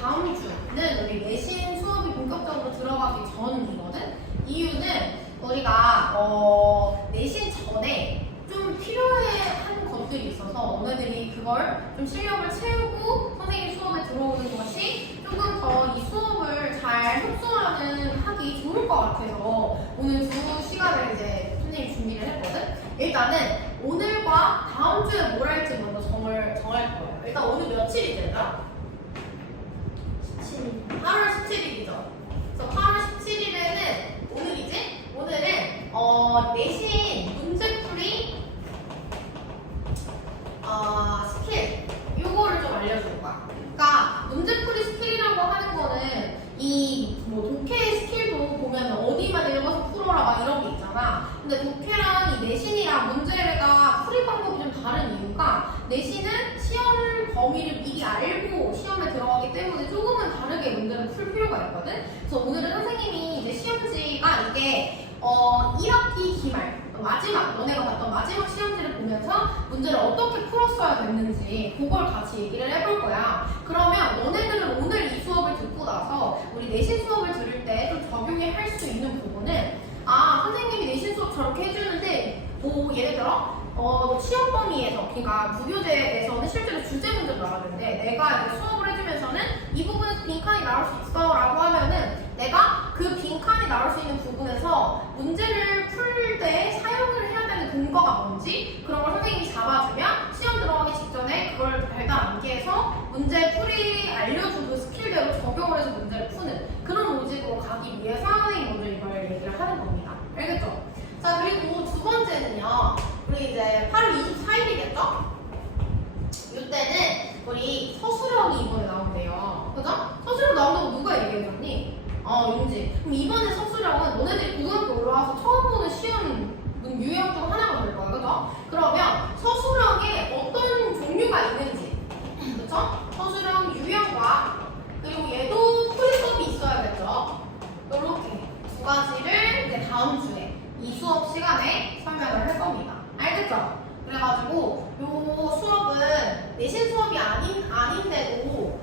다음 주는 우리 내신 수업이 본격적으로 들어가기 전이거든? 이유는 우리가 내신 전에 좀 필요한 것들이 있어서 너네들이 그걸 좀 실력을 채우고 선생님 수업에 들어오는 것이 조금 더 이 수업을 잘 하기 좋을 것 같아서 오늘 두 시간을 이제 선생님이 준비를 했거든? 일단은 오늘과 다음 주에 뭘 할지 먼저 정할 거예요. 일단 오늘 며칠이 되나? 8월 17일이죠. 그래서 8월 17일에는 오늘이지? 오늘은 내신 문제풀이 스킬 요거를 좀 알려줄 거야. 그러니까 문제풀이 스킬이라고 하는 거는 이 독해 스킬도 보면 어디만 읽어서 풀어라 막 이런 게 있잖아. 근데 독해랑 이 내신이랑 문제가 풀이 방법이 좀 다른 이유가 내신은 시험 범위를 미리 알고 시험에 들어가기 때문에 조금은 다르게 문제를 풀 필요가 있거든. 그래서 오늘은 선생님이 이제 시험지가 이게 1학기 기말 마지막 너네가 봤던 마지막 시험지를 보면서 문제를 어떻게 풀었어야 됐는지 그걸 같이 얘기를 해볼 거야. 그러면 너네들은 오늘 이 수업을 듣고 나서 우리 내신 수업을 들을 때 좀 적용이 할 수 있는 부분은 선생님이 내신 수업 저렇게 해주는데 예를 들어 시험 범위에서 그러니까 부교재에서는 실제로 주제 문제도 나왔는데 내가 이제 수업을 해주면서는 이 부분에서 빈칸이 나올 수 있어 라고 하면은 내가 그 빈칸이 나올 수 있는 부분에서 문제를 풀 때 사용을 해야 되는 근거가 뭔지 그런 걸 선생님이 잡아주면 시험 들어가기 직전에 그걸 발달 암기해서 문제 풀이 알려준 그 스킬대로 적용을 해서 문제를 푸는 그런 로직으로 가기 위해서 선생님이 먼저 이걸 얘기를 하는 겁니다. 알겠죠? 자, 그리고 두 번째는요. 우리 이제 8월 24일이겠죠? 이때는 우리 서술형이 이번에 나온대요. 그죠? 서술형 나온다고 누가 얘기해줬니? 용지. 그럼 이번에 서술형은 너네들이 고등학교 올라와서 처음 보는 시험 유형 중 하나가 될 거야. 그죠? 그러면 서술형에 어떤 종류가 있는지. 그쵸? 서술형 유형과 그리고 얘도 풀이법이 있어야겠죠? 이렇게 두 가지를 이제 다음 주에 이 수업 시간에 설명을 할 겁니다. 알겠죠? 그래가지고 요 수업은 내신 수업이 아닌데도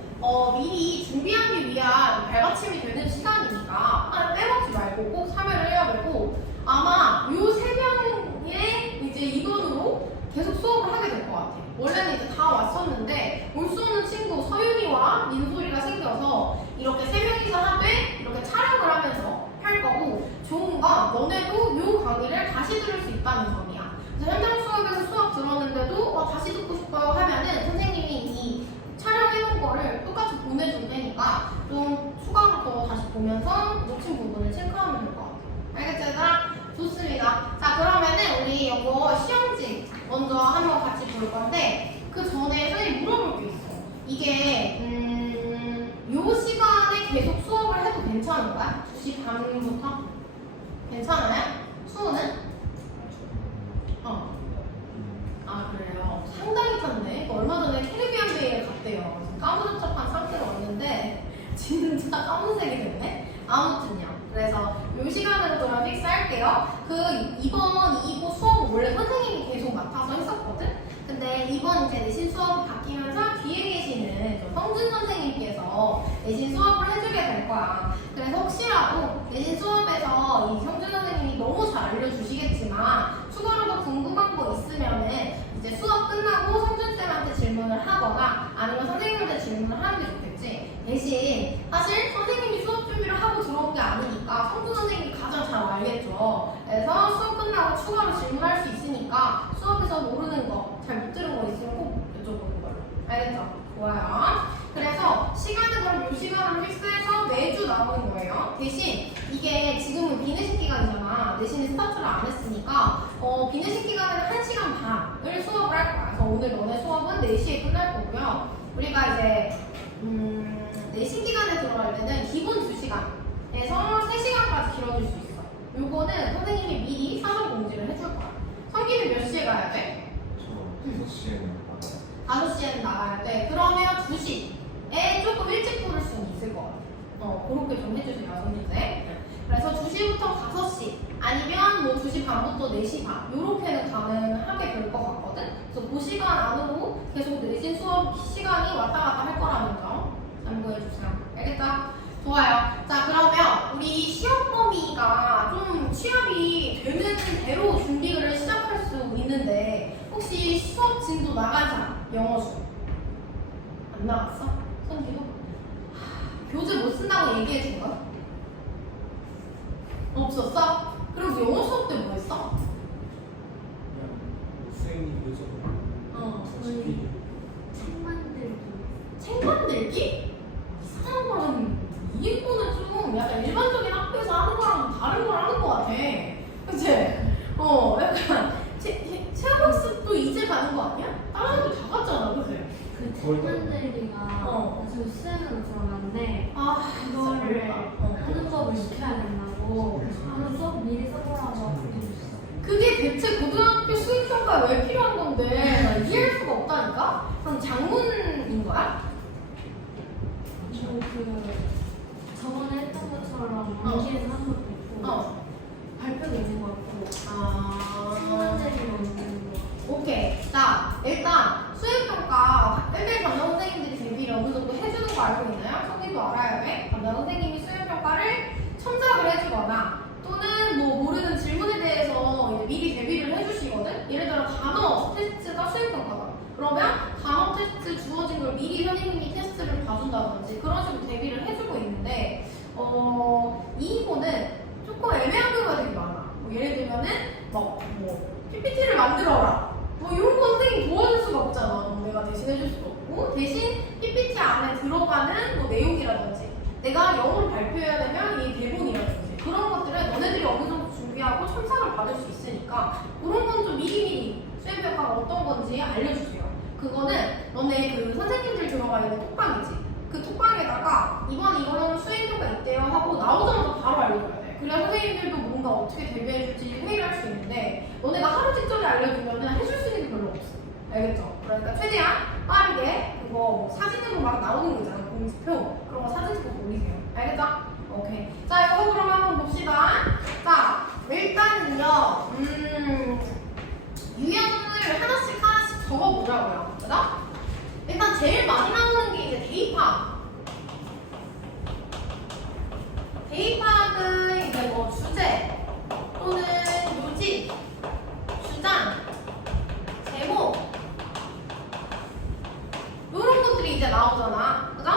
미리 준비하기 위한 발받침이 되는 시간이니까 하나 빼먹지 말고 꼭 참여를 해야 되고 아마 요 세 명의 이제 이번으로 계속 수업을 하게 될 것 같아요. 원래는 이제 다 왔었는데 올 수 없는 친구 서윤이와 민소리가 생겨서 이렇게 세 명이서 하되 이렇게 촬영을 하면서 할 거고 좋은 건 너네도 요 강의를 다시 들을 수 있다는 점이야. 그래서 현장 수업에서 수업 들었는데도 다시 듣고 싶어요 하면은 선생님이 이 촬영해놓은 거를 똑같이 보내줄 테니까 좀 추가로 더 다시 보면서 놓친 부분을 체크하면 될 것 같아요. 알겠지 얘들아? 좋습니다. 자 그러면은 우리 이거 시험지 먼저 한번 같이 볼 건데 그 전에 선생님 물어볼 게 있어. 이게 요 시간에 계속 수업을 해도 괜찮은 거야? 2시 반부터? 괜찮아요? 수호는? 그래요. 상당히 탔네. 얼마 전에 캐리비안 베이에 갔대요. 까무잡잡한 상태로 왔는데 진짜 까무색이 됐네. 아무튼요. 그래서 요 시간으로 그럼 픽스할게요. 이번 2부 수업은 원래 선생님이 계속 맡아서 했었거든? 근데 이번 이제 내신 수업이 바뀌면서 뒤에 계시는 성준 선생님께서 내신 수업을 해주게 될 거야. 그래서 혹시라도 내신 수업에서 이 성준 선생님이 너무 잘 알려주시겠지만 추가로 더 궁금한 거 있으면은 이제 수업 끝나고 성준쌤한테 질문을 하거나 아니면 선생님한테 질문을 하는 게 좋겠지. 대신 사실 선생님이 수업 준비를 하고 들어온 게 아니니까 성준 선생님이 가장 잘 알겠죠. 그래서 수업 끝나고 추가로 질문할 수 있으니까 수업에서 모르는 거, 잘 못 들은 거 있으면 꼭 여쭤보는 걸로. 알겠죠? 좋아요. 그래서 시간은 그럼 이 시간으로 픽스해서 매주 나오는 거예요. 대신 이게 지금은 비내식 기간이잖아. 내신이 스타트를 안 했으니까 비내식 기간에는 1시간 반을 수업을 할 거야. 그래서 오늘 너네 수업은 4시에 끝날 거고요. 우리가 이제 내신 기간에 들어갈 때는 기본 2시간에서 3시간까지 길어질 수 있어. 요거는 선생님이 미리 사전 공지를 해줄 거야. 성기는 몇 시에 가야 돼? 저 6시에는 5시에는 나가야 돼. 그러면 2시에 조금 일찍 부를 수는 있을 것 같아. 그렇게 좀 해주세요, 선생님. 그래서 2시부터 5시 아니면 뭐 2시 반부터 4시 반 요렇게는 가능하게 될 것 같거든. 그래서 그 시간 안으로 계속 내신 수업 시간이 왔다 갔다 할 거라는 점 참고해 주세요. 진도 나간 사람 영어 중 안 나갔어? 손기도? 교재 못 쓴다고 얘기해 준 거야? 없었어? 그럼 영어 수업 때 뭐 했어? 수행이 교재 저희 책 만들기. 책 만들기? 이상한 거는 이거는 좀 약간 일반적인 학교에서 하는 거랑 다른 걸 하는 거 같아. 그치? 약간 체험학습도 이제 가는 거 아니야? 다른 애들 다 갔잖아, 그치? 그 책 만들기가 아주 수행으로 들어갔는데 그거를 하는 수업을 시켜야 된다고 하는 수업 미리 써보라고 해주셨어. 그게 대체 고등학교 수행평가에 왜 필요한 건데 나 이해할 수가 없다니까? 그럼 장문인 거야? 저번에 했던 것처럼 암기해서 하는 것도 있고 발표도 있는 것 같고 책 만들기로 있는 거. 오케이. 자, 일단 수행평가 1대1 담당 선생님들이 대비를 어느 정도 해주는 거 알고 있나요? 성님도 알아야 돼. 담당 선생님이 수행평가를 첨삭을 해주거나 또는 뭐 모르는 질문에 대해서 이제 미리 대비를 해주시거든? 예를 들어 단어 테스트가 수행평가다. 그러면 단어 테스트 주어진 걸 미리 선생님이 테스트를 봐준다든지 그런 식으로 대비를 해주고 있는데 이거는 조금 애매한 경우가 되게 많아. 뭐 예를 들면은 뭐 PPT를 만들어라. 뭐 이런 거 선생님이 도와줄 수가 없잖아. 내가 대신 해줄 수가 없고 대신 PPT 안에 들어가는 뭐 내용이라든지 내가 영어로 발표해야 되면 이 대본이라든지 그런 것들은 너네들이 어느 정도 준비하고 첨삭을 받을 수 있으니까 그런 건 좀 미리미리 수행평가가 어떤 건지 알려주세요. 그거는 너네 그 선생님들 들어가 있는 톡방이지. 그 톡방에다가 이번 이거는 수행평가 있대요 하고 나오자마자 바로 알려줘야 돼. 그래야 선생님들도 뭔가 어떻게 대비해줄지 회의를 할 수 있는데 너네가 하루 직전에 알려주면 해줄 수 있는 게 별로 없어. 알겠죠? 그러니까 최대한 빠르게 그거 뭐 사진으로 막 나오는 거 있잖아. 공지표 그런 거 사진 찍고 올리세요. 알겠죠? 오케이. 자, 이거 그럼 한번 봅시다. 자, 일단은요. 유형을 하나씩 적어보자고요. 그죠? 일단 제일 많이 나오는 게 이제 대입학. 대입학은 이제 뭐 주제 또는 요지, 주장, 제목 이런 것들이 이제 나오잖아. 그죠?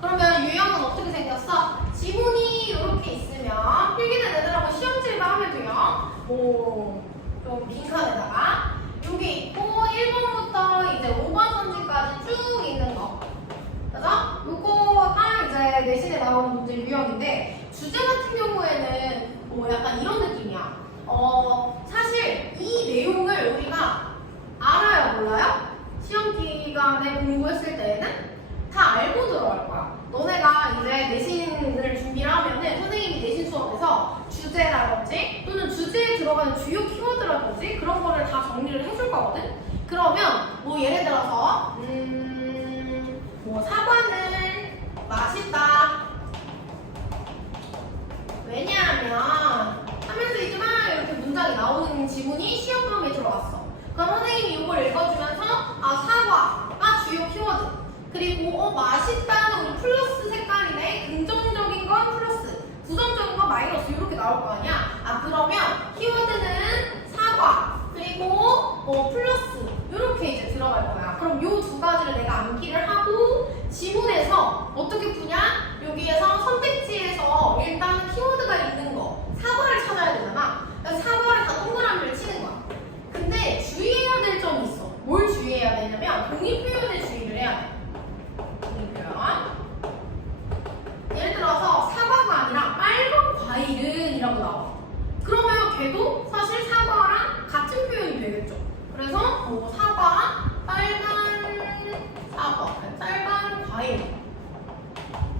그러면 유형은 어떻게 생겼어? 지문이 이렇게 있으면 필기된 애들하고 시험지를 하면 돼요. 좀 빈칸에다가 여기 있고 1번부터 이제 5번 선지까지 쭉 있는 거. 그죠? 요거가 이제 내신에 나오는 문제 유형인데 주제 같은 경우에는 뭐 약간 이런 느낌이야. 사실 이 내용을 우리가 알아요, 몰라요? 시험 기간에 공부했을 때에는 다 알고 들어갈 거야. 너네가 이제 내신을 준비를 하면은 선생님이 내신 수업에서 주제라든지 또는 주제에 들어가는 주요 키워드라든지 그런 거를 다 정리를 해줄 거거든? 그러면 뭐 예를 들어서 뭐 사과는 맛있다. 왜냐하면 하면서 이제 막 이렇게 문장이 나오는 지문이 시험범위에 들어갔어. 그럼 선생님이 이걸 읽어주면서 사과가 주요 키워드. 그리고 맛있다는 우리 플러스 색깔이네. 긍정적인 건 플러스, 부정적인 건 마이너스 이렇게 나올 거 아니야. 그러면 키워드는 사과 그리고 플러스 이렇게 이제 들어갈 거야. 그럼 요 두 가지를 내가 암기를 하고 지문에서 어떻게 푸냐? 여기에서 선택지에서 일단 키워드가 있는 거 사과를 찾아야 되잖아. 그래서 사과를 다 동그라미를 치는 거야. 근데 주의해야 될 점이 있어. 뭘 주의해야 되냐면 독립표현에 주의를 해야 돼. 예를 들어서 사과가 아니라 빨간 과일은 이라고 나와. 그러면 걔도 사실 사과랑 같은 표현이 되겠죠. 그래서 사과, 빨간 과일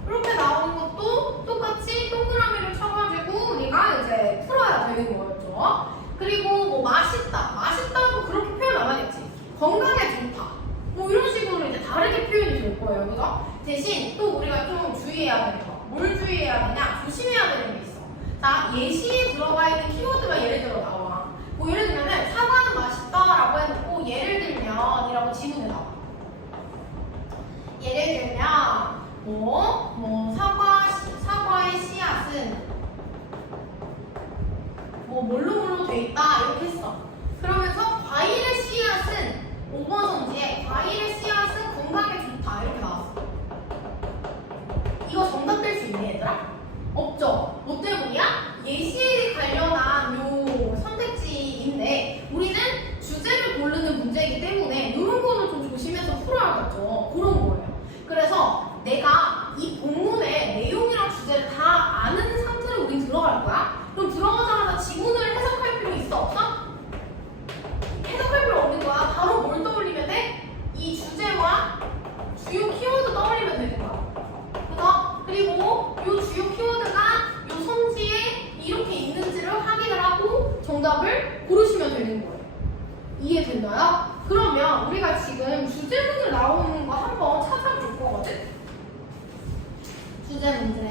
이렇게 나오는 것도 똑같이 동그라미를 쳐가지고 우리가 이제 풀어야 되는 거였죠. 그리고 뭐 맛있다도 그렇게 표현 안 하겠지. 건강에 좋다 뭐 이런 식으로 이제 다르게 표현이 될 거예요. 그죠? 대신 또 우리가 좀 주의해야 되는 거. 뭘 주의해야 되냐? 조심해야 되는 게 있어. 자, 예시에 들어가 있는 키워드가 예를 들어 나와. 뭐 예를 들면은 사과는 맛있다라고 해놓고 예를 들면이라고 지문에 나와. 예를 들면 사과의 씨앗은 뭘로 돼 있다 이렇게 했어. 그러면서 과일의 씨앗은 5번 선지에 과일의 씨앗은 건강에 좋다 이렇게 나왔어. 이거 정답 될 수 있니 얘들아? 없죠. 뭐 때문이야? 예시에 관련한 요 선택지인데 우리는 주제를 고르는 문제이기 때문에 이런 거는 좀 조심해서 풀어야겠죠. 그런 거예요. 그래서 내가 이 본문의 내용이랑 주제를 다 아는 상태로 우린 들어갈 거야. 그럼 들어가자마자 지문을 해석할 필요 있어 없어? 해석할 필요 없는 거야. 바로 뭘 떠올리면 돼? 이 주제와 주요 키워드 떠올리면 되는 거야. 그래서 그리고 이 주요 키워드가 이 선지에 이렇게 있는지를 확인을 하고 정답을 고르시면 되는 거예요. 이해됐나요? 그러면 우리가 지금 주제 문제 나오는 거 한번 찾아볼 거거든? 주제 문제.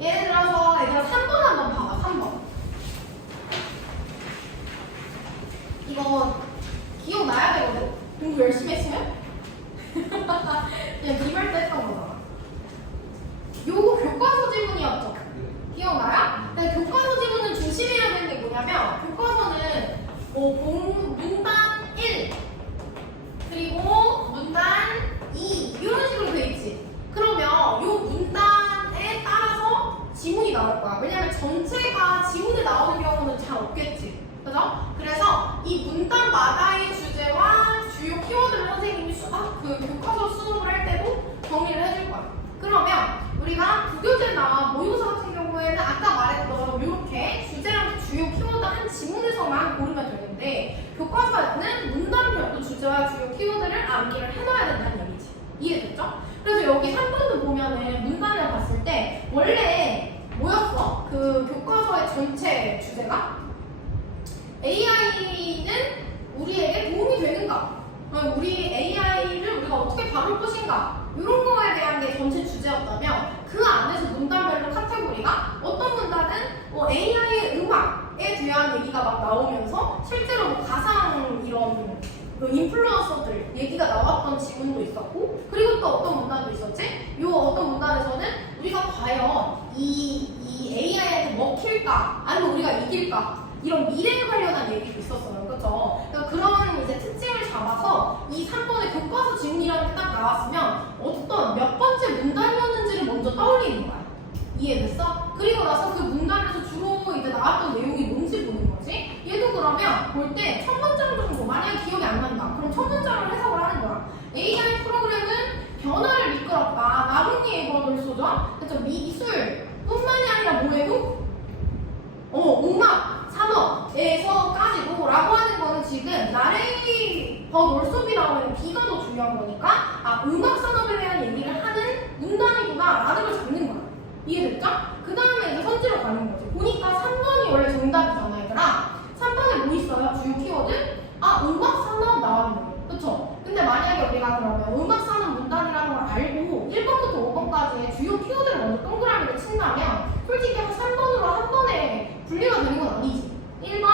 예를 들어서 얘들아 3번 한번 봐봐. 3번. 이거 기억나야 되거든? 공부 열심히 했으면? 그냥 기말 때 했던 거잖아. 요거 교과서 지문이었죠? 기억나요? 근데 교과서 지문은 조심해야 되는 게 뭐냐면 교과서는 문단 1 그리고 문단 2 이런 식으로 돼 있지. 그러면 요 문단에 따라서 지문이 나올 거야. 왜냐면 전체가 지문에 나오는 경우는 잘 없겠지. 그죠? 그래서 이 문단마다의 주제와 주요 키워드를 선생님이 그 교과서 수업을 할 때도 정리를 해줄 거야. 그러면 우리가 부교재나 모의고사 같은 경우에는 아까 말했던 이렇게 주제랑 주요 키워드 한 지문에서만 고르면 되는데 교과서는 문단별로 주제와 주요 키워드를 암기를 해놔야 된다는 얘기지. 이해됐죠? 그래서 여기 3번도 보면은 문단을 봤을 때 원래 뭐였어? 그 교과서의 전체 주제가 AI는 우리에게 도움이 되는가? 우리 AI를 우리가 어떻게 다룰 것인가? 이런 거에 대한 게 전체 주제였다면 그 안에서 문단별로 카테고리가 어떤 문단은 AI의 음악에 대한 얘기가 막 나오면서 실제로 뭐 가상 이런 인플루언서들 얘기가 나왔던 지문도 있었고 그리고 또 어떤 문단도 있었지? 요 어떤 문단에서는 우리가 과연 이 AI한테 먹힐까? 아니면 우리가 이길까? 이런 미래에 관련한 얘기도 있었어요. 그렇죠? 그러니까 그런 이제 특징을 잡아서 이 3번의 교과서 지문이라는 게 딱 나왔으면 어떤 몇 번째 문단이었는지를 먼저 떠올리는 거야. 이해됐어? 그리고 나서 그 문단에서 주로 이제 나왔던 내용이 뭔지 보는 거지. 얘도 그러면 볼 때 첫 문장 정도 만약에 기억이 안 난다. 그럼 첫 문장을 해석을 하는 거야. AI 프로그램은 변화를 이끌었다. 나뭇잎 에버돌소죠. 그렇죠? 미술뿐만이 아니라 뭐에도 음악 산업에서까지도 라고 하는 거는 지금 나레이 더 놀소비 나오면 B가 더 중요한 거니까 음악 산업에 대한 얘기를 하는 문단이구나 라는 걸 잡는 거야. 이해됐죠? 그 다음에 이제 선지로 가는 거지. 보니까 3번이 원래 정답이잖아 얘들아. 3번에 뭐 있어요? 주요 키워드? 음악 산업 나왔네. 그쵸? 근데 만약에 우리가 그러면 음악 산업 문단이라는 걸 알고 1번부터 5번까지의 주요 키워드를 먼저 동그라미를 친다면 솔직히 한 3번으로 한 번에 분리가 되는 건 아니지. 1번,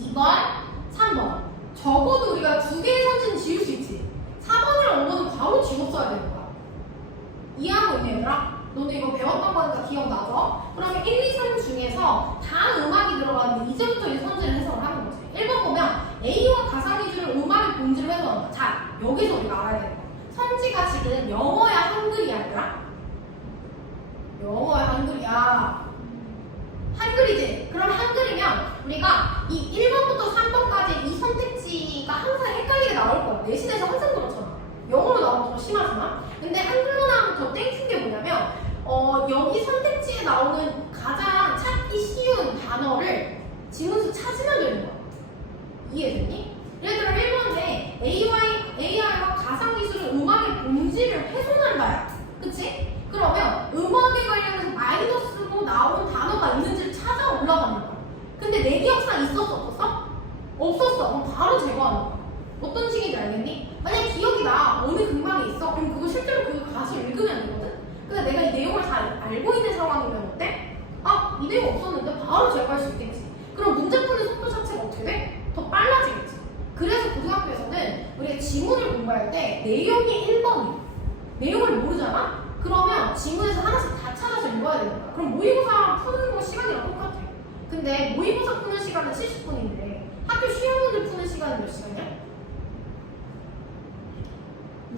2번, 3번. 적어도 우리가 두 개의 선지는 지울 수 있지. 4번이랑 5번은 바로 지웠어야 되는 거야. 이해하고 있니 얘들아? 너네 이거 배웠던 거니까 기억나죠? 그러면 1, 2, 3 중에서 다 음악이 들어가는데 이제부터 이 선지를 해석을 하는 거지. 1번 보면 A와 가상 위주로 음악의 본질을 해석한다. 자, 여기서 우리가 알아야 되는 거. 선지가 지금 영어야 한글이야 얘들아? 영어야 한글이야. 한글이지. 그럼 한글이면 우리가 이 1번부터 3번까지 이 선택지가 항상 헷갈리게 나올 거야. 내신에서 항상 그렇잖아. 영어로 나오면 더 심하지만. 근데 한글로 나오면 더 땡큐인 게 뭐냐면 여기 선택지에 나오는 가장 찾기 쉬운 단어를 지문수 찾으면 되는 거야. 이해됐니? 예를 들어 1번에 AI와 가상기술은 음악의 본질을 훼손한다야. 그치? 그러면 음악에 관련해서 마이너스로 나온 단어가 있는지를 찾아 올라가는 거야. 근데 내 기억상 있었어 없었어? 없었어. 그럼 바로 제거하는 거야. 어떤 식인지 알겠니? 만약 기억이 나 어느 근방에 있어 그럼 그거 실제로 그 가시 읽으면 되거든? 근데 내가 이 내용을 잘 알고 있는 상황이면 어때? 이 내용 없었는데 바로 제거할 수 있겠지. 그럼 문제 푸는 속도 자체가 어떻게 돼? 더 빨라지겠지. 그래서 고등학교에서는 우리가 지문을 공부할 때 내용이 1번이야. 내용을 모르잖아? 그러면 지문에서 하나씩 다 찾아서 읽어야 되는 거야. 그럼 모의고사 푸는 거 시간이랑 똑같아. 근데 모의고사 푸는 시간은 70분인데 학교 시험 문제 푸는 시간은 몇 시간이야?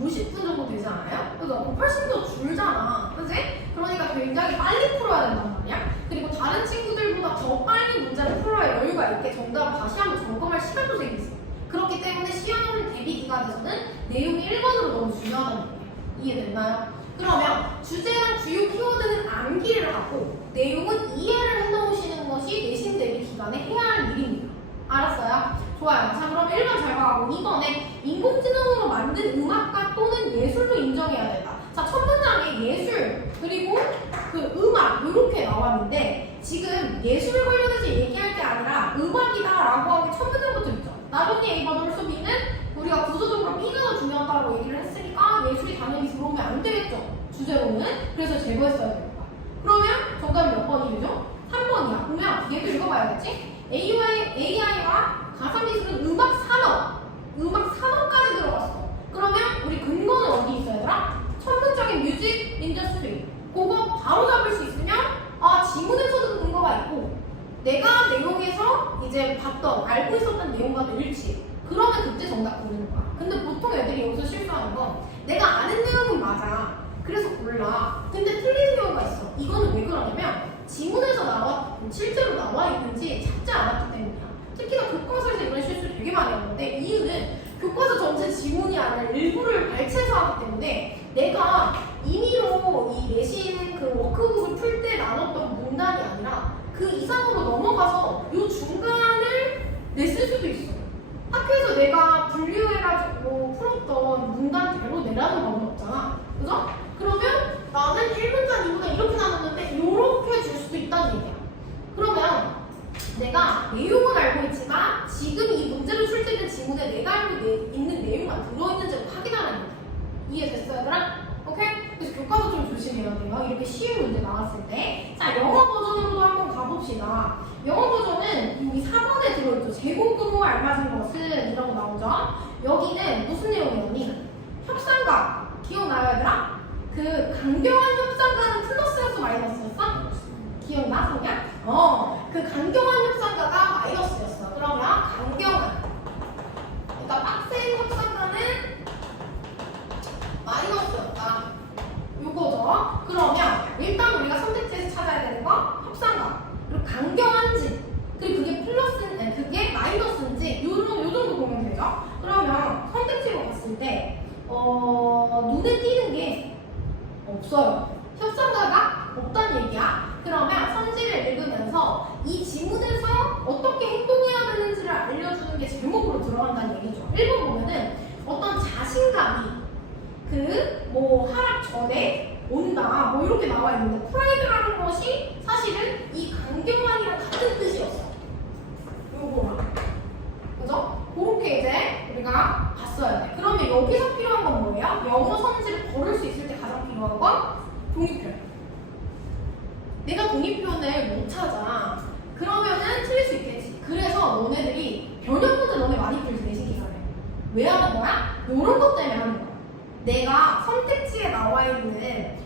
50분 정도 되지 않아요? 그래서 훨씬 더 줄잖아. 그치? 그러니까 굉장히 빨리 풀어야 된단 말이야. 그리고 다른 친구들보다 더 빨리 문제를 풀어야 여유가 있게 정답을 다시 한번 점검할 시간도 생겼어. 그렇기 때문에 시험 대비 기간에서는 내용이 1번으로 너무 중요하다는 얘기야. 이해됐나요? 그러면 주제랑 주요 키워드는 암기를 하고 내용은 이해를 해놓으시는 것이 내신 대비 기간에 해야 할 일입니다. 알았어요? 좋아요. 자, 그럼 1번 잘 봐가고 2번에 인공지능으로 만든 음악가 또는 예술도 인정해야 된다. 자, 첫 문장에 예술 그리고 그 음악 이렇게 나왔는데 지금 예술 관련해서 얘기할 게 아니라 음악이다라고 하는 첫 문장부터 있죠. 나중에 A 벌써 B는 우리가 구조적으로 B가 더 중요하다고 얘기를 했으니까 예술이 당연히 들어오면 안 되겠죠. 주제로는. 그래서 제거했어야 됩니다. 그러면 정답이 몇 번이 되죠? 3번이야. 그러면 얘도 읽어봐야겠지? AI와 가상기술은 음악 산업까지 들어갔어. 그러면 우리 근거는 어디 있어야 되나? 첫 문장에 뮤직 인더스트리 그거 바로 잡을 수 있으면 지문에서도 근거가 있고 내가 내용에서 이제 봤던 알고 있었던 내용과도 일치. 그러면 그때 정답 고르는 거야. 근데 보통 애들이 여기서 실수하는 건 내가 아는 내용은 맞아. 그래서 몰라. 근데 틀린 경우가 있어. 이거는 왜 그러냐면 지문에서 실제로 나와 있는지 찾지 않았기 때문이야. 특히나 교과서에서 이런 실수 되게 많이 하는데 이유는 교과서 전체 지문이 아니라 일부를 발췌해서 하기 때문에 내가 임의로 이 내신 그 워크북을 풀 때 나눴던 문단이 아니라 그 이상으로 넘어가서 요 중간을 냈을 수도 있어. 학교에서 내가 분류해가지고 풀었던 문단대로 내라는 법은 없잖아. 그죠? 그러면 나는 1문단, 2문단 이렇게 나눴는데 이렇게 줄 수도 있다는 얘기야. 그러면 내가 내용은 알고 있지만 지금 이 문제를 출제된 지문에 내가 알고 있는 내용만 들어있는지 확인하는 거야. 이해됐어요, 얘들아? 오케이? 그래서 교과서 좀 조심해야 돼요. 이렇게 쉬운 문제 나왔을 때. 자, 영어 버전으로도 한번 가봅시다. 영어 버전은 여기 4번에 들어있죠. 제곱근무와 알맞은 것은 이라고 나오죠. 여기는 무슨 내용이었니? 협상가. 기억나요, 얘들아? 그 강경한 협상가는 플러스였어, 마이너스였어? 기억나, 성이야? 그 강경한 협상가가 마이너스였어. 그러면 강경한. 그러니까 빡센 협상가는 마이너스였다. 요거죠. 그러면 일단 우리가 선택지에서 찾아야 되는 거 협상가. 그리고 강경한지. 그리고 그게 플러스인지, 그게 마이너스인지 요 정도 보면 되죠. 그러면 선택지로 봤을 때 눈에 띄는 게 없어요. 협상가가 없다는 얘기야. 그러면 선지를 읽으면서 이 지문에서 어떻게 행동해야 되는지를 알려주는 게 제목으로 들어간다는 얘기죠. 1번 보면은 어떤 자신감이 하락 전에 온다 뭐 이렇게 나와 있는데 프라이드라는 것이 사실은 이 강경한이랑 같은 뜻이었어. 요거랑. 그죠? 그렇게 이제 우리가 봤어야 돼. 그러면 여기서 필요한 건 뭐예요? 영어 선지를 걸을 수 있을 때 가장 필요한 건 독립표현. 내가 독립표현을 못 찾아. 그러면은 틀릴 수 있겠지. 그래서 너네들이 변형 문제 너네 많이 풀지 내신 기간에. 왜 하는 거야? 요런 것 때문에 하는 거야. 내가 선택지에 나와 있는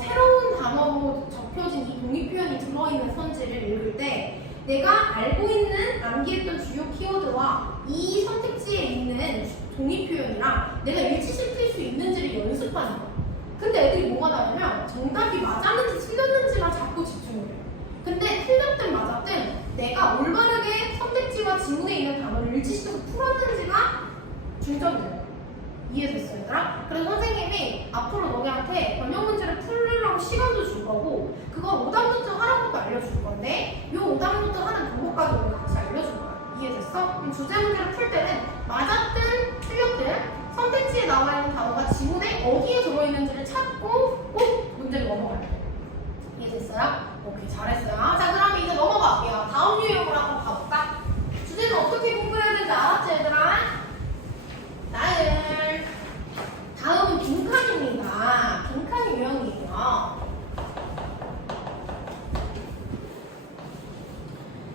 새로운 단어로 접혀진 이 독립표현이 들어있는 선지를 읽을 때 내가 알고 있는 암기했던 주요 키워드와 이 선택지에 있는 독립표현이랑 내가 일치시킬 수 있는지를 연습하는 거야. 근데 애들이 뭐가 다르냐면 정답이 맞았는지 틀렸는지만 자꾸 집중을 해요. 근데 틀렸든 맞았든 내가 올바르게 선택지와 지문에 있는 단어를 일치시켜서 풀었는지가 중점이 돼요. 이해됐어, 얘들아? 그래서 선생님이 앞으로 너네한테 변형 문제를 풀으려고 시간도 줄 거고 그거 오답노트 하라고도 알려줄 건데 이 오답노트 하는 방법까지 우리 같이 알려줄 거야. 이해됐어? 그럼 주제 문제를 풀 때는 맞았든 틀렸든 선택지에 나와 있는 단어가 지문에 어디에 들어있는지를 찾고 꼭 문제를 넘어가야 돼. 이해됐어요? 오케이, 잘했어요. 자, 그럼 이제 넘어갈게요. 다음 유형으로 한번 가볼까? 주제는 어떻게 공부해야 되는지 알았지, 얘들아? 나를 다음은 빈칸입니다. 빈칸 유형이고요.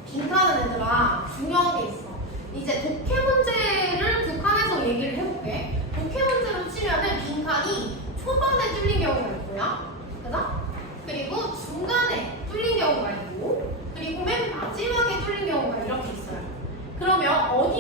빈칸은 얘들아 중요한 게 있어. 이제 독해 문제를 국한해서 얘기를 해볼게. 독해 문제로 치면은 빈칸이 초반에 뚫린 경우가 있고요. 그죠? 그리고 중간에 뚫린 경우가 있고 그리고 맨 마지막에 뚫린 경우가 이렇게 있어요. 그러면 어디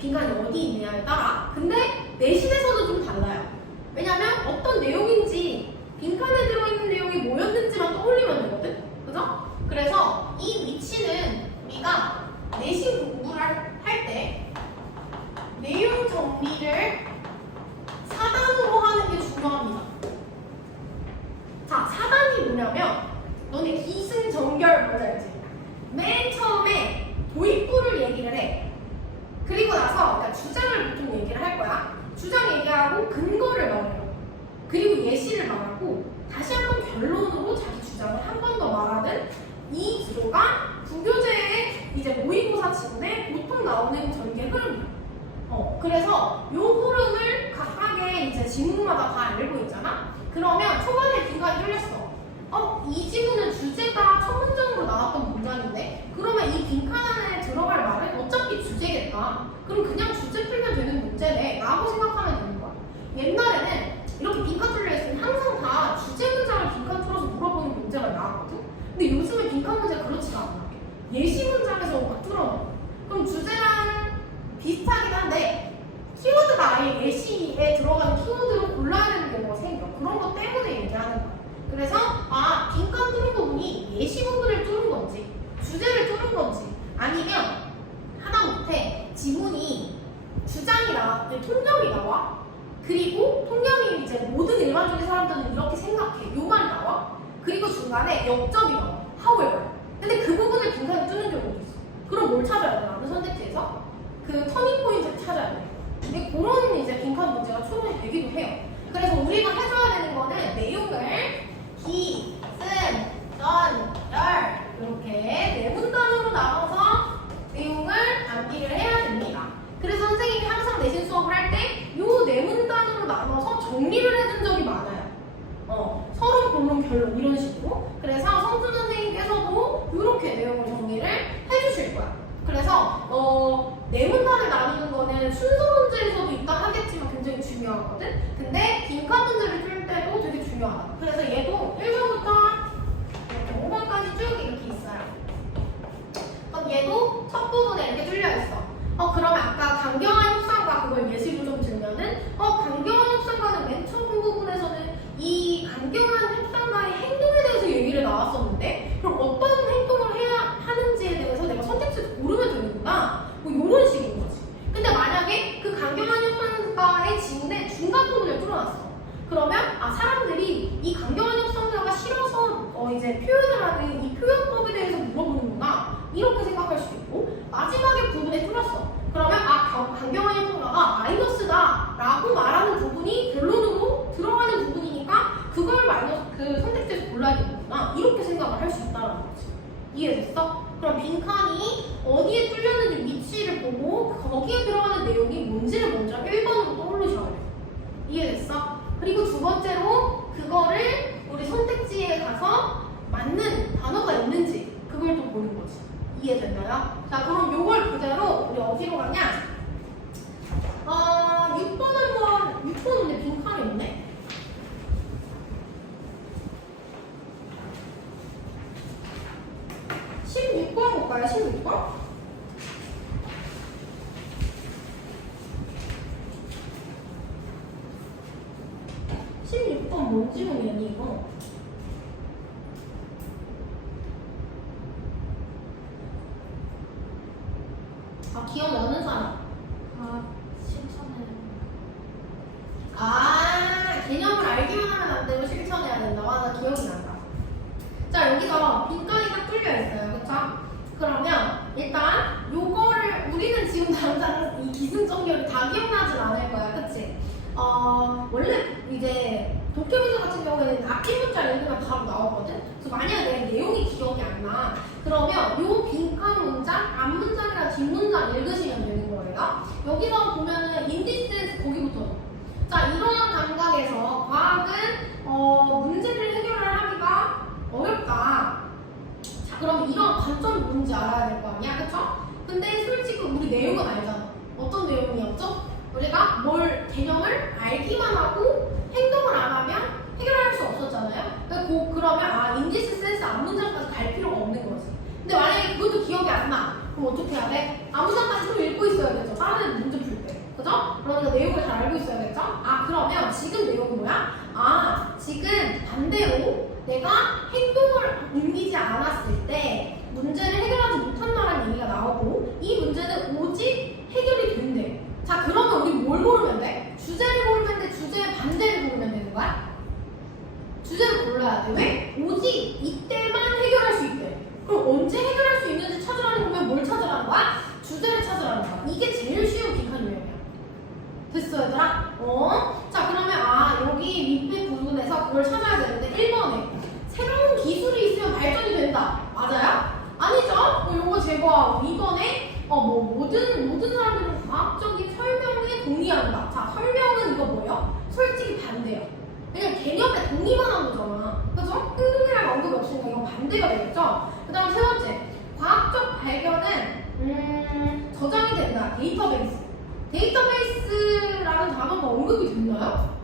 빈칸이 어디 있느냐에 따라. 근데 내신에서도 좀 달라요. 왜냐면 어떤 내용인지 빈칸에 들어있는 내용이 뭐였는지만 떠올리면 되거든? 그죠? 그래서 이 위치는 우리가 내신 공부를 할 때 내용 정리를 4단으로 하는 게 중요합니다. 자, 4단이 뭐냐면 너네 기승전결 뭔지 알지? 맨 처음에 도입부를 얘기를 해. 그리고 나서 그러니까 주장을 보통 얘기를 할 거야. 주장 얘기하고 근거를 말해요. 그리고 예시를 말하고 다시 한번 결론으로 자기 주장을 한 번 더 말하는 이 구조가 국교재의 이제 모의고사 지문에 보통 나오는 전개 흐름이야. 그래서 요 흐름을 각각의 이제 지문마다 다 알고 있잖아. 그러면 초반에 빈칸이 뚫렸어. 이 지문은 주제가 첫 문장으로 나왔던 문장인데 그러면 이 빈칸 안에 들어갈 말은 어차피 주제겠다. 그럼 그냥 주제 풀면 되는 문제네 라고 생각하면 되는 거야. 옛날에는 이렇게 빈칸 뚫려 있으면 항상 다 주제 문장을 빈칸 뚫어서 물어보는 문제가 나왔거든. 근데 요즘에 빈칸 문제가 그렇지가 않아. 예시 문장에서 막 뚫어놔. 그럼 주제랑 비슷하긴 한데 키워드가 아예 예시에 들어가는 키워드로 골라야 되는 경우가 생겨. 그런 것 때문에 얘기하는 거야. 그래서 빈칸 뚫은 부분이 예시 부분을 뚫은 건지 주제를 뚫은 건지 아니면 하다못해 지문이 주장이 나와, 통념이 나와. 그리고 통념이 이제 모든 일반적인 사람들은 이렇게 생각해. 요 말이 나와. 그리고 중간에 역점이 나와. however. 근데 그 부분을 빈칸이 뚫는 경우도 있어. 그럼 뭘 찾아야 돼? 나는 선택지에서 그 터닝 포인트를 찾아야 돼. 근데 그런 이제 빈칸 문제가 출연이 되기도 해요. 그래서 우리가 해줘야 되는 거는 내용을 기, 쓴, 전, 열 이렇게 네 문단으로 나눠서 내용을 암기를 해야 됩니다. 그래서 선생님이 항상 내신 수업을 할 때 요 네 문단으로 나눠서 정리를 해준 적이 많아요. 서론, 본론, 결론 이런 식으로. 그래서 성준 선생님께서도 이렇게 내용을 정리를 해주실 거야. 그래서 네 문단을 나누는 거는 순서 문제에서도 있다 하겠지만 굉장히 중요하거든. 근데 빈칸 문제를 풀 때도 되게 중요하다. 그래서 얘도 1번부터 이렇게 5번까지 쭉 이렇게 있어요. 그럼 얘도 첫 부분에 이렇게 뚫려 있어. 그러면 아까 강경한 협상과 그걸 예시로 좀 들면은 강경한 협상과는 맨 처음 부분에서는 이 강경한 협상가의 행동에 대해서 얘기를 나왔었는데 그럼 어떤 행동을 해야 하는지에 대해서 내가 선택지를 고르면 되는구나. 뭐 이런 식인 거지. 근데 만약에 그 강경한 협상가의 지문에 중간 부분을 뚫어놨어. 그러면 사람들이 이 강경한 협상가가 싫어서 이제 표현을 하는 이 표현법에 대해서 물어보는구나. 이렇게 생각할 수도 있고 마지막에 부분에 뚫었어. 그러면 강경한 협상가가 마이너스다 라고 말하는 부분이 결론으로 들어가는 부분이니까 그걸 그 선택지에서 골라야 되는구나. 이렇게 생각을 할 수 있다는 거지. 이해됐어? 그럼 빈칸이 어디에 뚫렸는지 위치를 보고 거기에 들어가는 내용이 뭔지를 먼저 1번으로 떠올리셔야 돼요. 이해됐어? 그리고 두 번째로 그거를 우리 선택지에 가서 맞는 단어가 있는지 그걸 또 보는 거지. 이해됐나요? 자, 그럼 요걸 그대로 우리 어디로 가냐? 6번 근데 빈칸이 없네? 볼까요? 16번? 16번 뭔 지문이니 이거? 기억나는 사람? 실천해야 개념을 알기만 하면 안 되고 실천해야 된다고? 나 기억이 난다. 자, 여기서 빈칸이 딱 뚫려 있어요. 그쵸? 그러면 일단 요거를 우리는 지금 당장 이 기승전결이 다 기억나진 않을 거야. 그치? 원래 이제 독해 문제 같은 경우에는 앞뒤 문자 읽으면 바로 나오거든? 그래서 만약에 내 내용이 기억이 안 나. 그러면 요 빈칸 문장, 앞 문장이랑 뒷 문장 읽으시면 되는 거예요. 여기서 보면은 인디센스 거기부터. 자, 이러한 감각에서 과학은 문제를 해결을 하기가 어렵다. 자, 그럼 이런 관점이 뭔지 알아야 될 거 아니야, 그쵸? 근데 솔직히 우리 내용은 알잖아. 어떤 내용이었죠? 우리가 개념을 알기만 하고 행동을 안 하면 해결할 수 없었잖아요. 그러면 인디스 센스 앞 문장까지 갈 필요가 없는 거지. 근데 만약에 그것도 기억이 안 나. 그럼 어떻게 해야 돼? 아무 잠깐 좀 읽고 있어야겠죠. 다른 애들 문제 풀 때. 그죠? 그러니까 내용을 잘 알고 있어야겠죠? 아, 그러면 지금 내용은 뭐야? 아, 지금 반대로 내가 행동을 옮기지 않았을 때 문제를 해결하지 못한다는 얘기가 나오고 이 문제는 오직 해결이 된대. 자, 그러면 우리 뭘 고르면 돼? 주제를 고르면 돼? 주제의 반대를 고르면 되는 거야? 주제를 골라야 돼. 왜? 오직 이때만 해결할 수 있대. 그럼 언제 해결할 수 있는지 찾으라는 거면 뭘 찾으라는 거야? 주제를 찾으라는 거야. 이게 제일 쉬운 빈칸 유형이야. 됐어, 얘들아? 자, 그러면 여기 밑에 부분에서 그걸 찾아야 되는데 1번에 새로운 기술이 있으면 발전이 된다. 맞아요? 아니죠? 요거 제거하고 2번에 모든 사람들은 과학적인 설명에 동의한다. 자, 설명은 이거 뭐예요? 솔직히 반대야. 그냥 개념에 동의만 한 거잖아. 그죠? 행동이랑 언급이 없으니까 이건 반대가 되겠죠? 그 다음 세 번째, 과학적 발견은 저장이 된다. 데이터베이스. 데이터베이스라는 단어가 언급이 됐나요?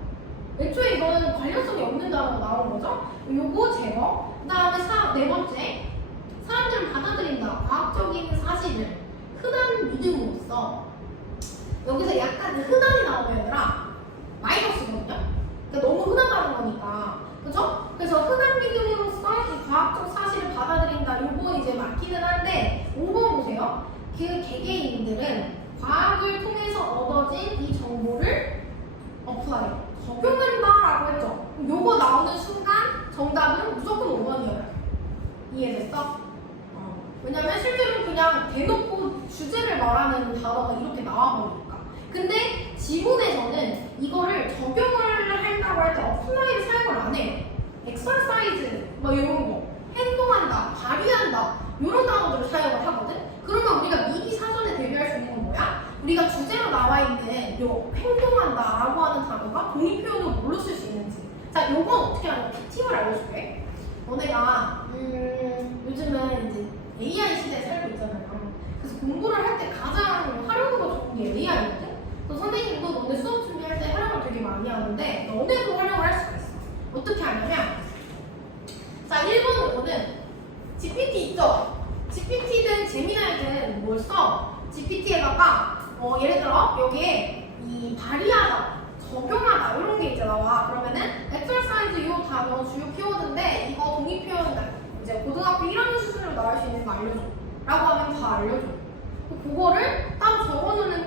애초에 이거는 관련성이 없는 단어가 나온 거죠? 요거 제거. 그 다음에 네 번째, 사람들은 받아들인다. 과학적인 사실을 흔한 믿음으로써. 여기서 약간 흔한이 나오면 얘들아 마이너스거든요? 그러니까 너무 흔하다는 거니까. 그죠? 그래서 흔한 믿음으로써 이 과학적 사실을 받아들인다. 요거 이제 맞기는 한데 5번 보세요. 그 개개인들은 과학을 통해서 얻어진 이 정보를 어플하여 적용한다라고 했죠. 그럼 요거 나오는 순간 정답은 무조건 5번이에요. 이해됐어? 왜냐면 실제로 그냥 대놓고 주제를 말하는 단어가 이렇게 나와버리니까. 근데 지문에서는 이거를 적용을 한다고 할 때 어플라이를 사용을 안 해요. 엑서사이즈 이런 거, 행동한다, 발휘한다 이런 단어들을 사용을 하거든. 그러면 우리가 미리 사전에 대비할 수 있는 건 뭐야? 우리가 주제로 나와 있는 요 행동한다라고 하는 단어가 독립 표현으로 뭘로 쓸 수 있는지. 자, 요건 어떻게 하냐? 팁을 알려줄게. 너네가 요즘은 이제 AI 시대에 살고 있잖아요. 그래서 공부를 할 때 가장 활용도가 좋은 게 AI거든. 그래서 선생님도 너네 수업 준비할 때 활용을 되게 많이 하는데 너네도 활용을 할 수가 있어. 어떻게 하냐면, 자, 1번 5는 GPT 있죠? GPT든 제미나이든 뭘 써? GPT에다가 예를 들어 여기에 이 발휘하다, 적용하다 이런 게 이제 나와. 그러면은 exercise 이 단어 주요 키워드인데 이거 독립 표현 이제 고등학교 1학년 수준으로 나올 수 있는 거 알려줘 라고 하면 다 알려줘. 그거를 따로 적어놓는